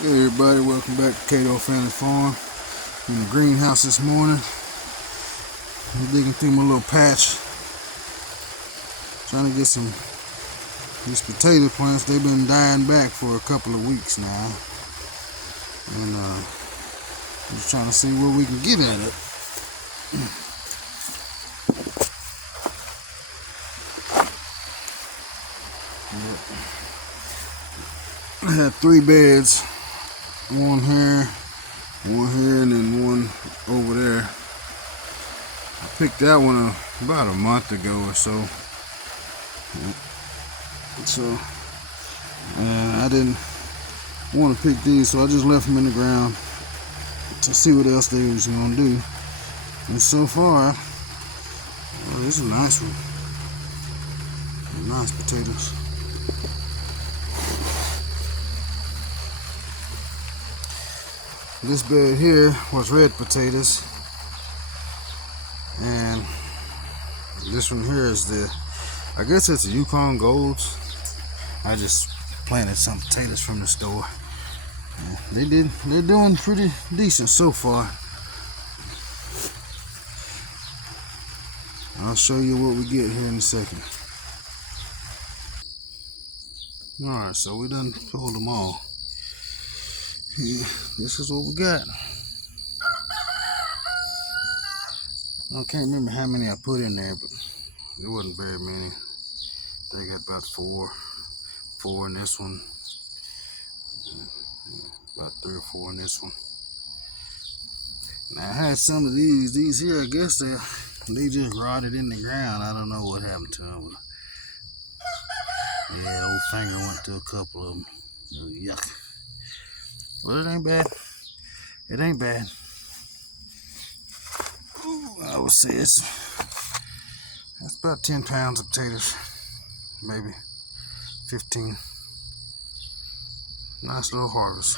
Hey everybody, welcome back to Cato Family Farm. In the greenhouse this morning. I'm digging through my little patch, trying to get some these potato plants. They've been dying back for a couple of weeks now, and I'm just trying to see where we can get at it. I had 3 beds, one here, and then one over there. I picked that one up about a month ago or so. I didn't want to pick these, so I just left them in the ground to see what else they was gonna do. And so far, well, this is a nice one. Nice potatoes. This bed here was red potatoes, and this one here is I guess it's the Yukon Golds. I just planted some potatoes from the store. They're doing pretty decent so far. I'll show you what we get here in a second. Alright, so we done pulled them all. Yeah, this is what we got. I can't remember how many I put in there, but it wasn't very many. They got about four in this one, about 3 or 4 in this one. Now I had some of these here, I guess they just rotted in the ground. I don't know what happened to them. Yeah, old finger went to a couple of them. Yuck. Well, it ain't bad. It ain't bad. I would say that's about 10 pounds of potatoes, maybe 15. Nice little harvest.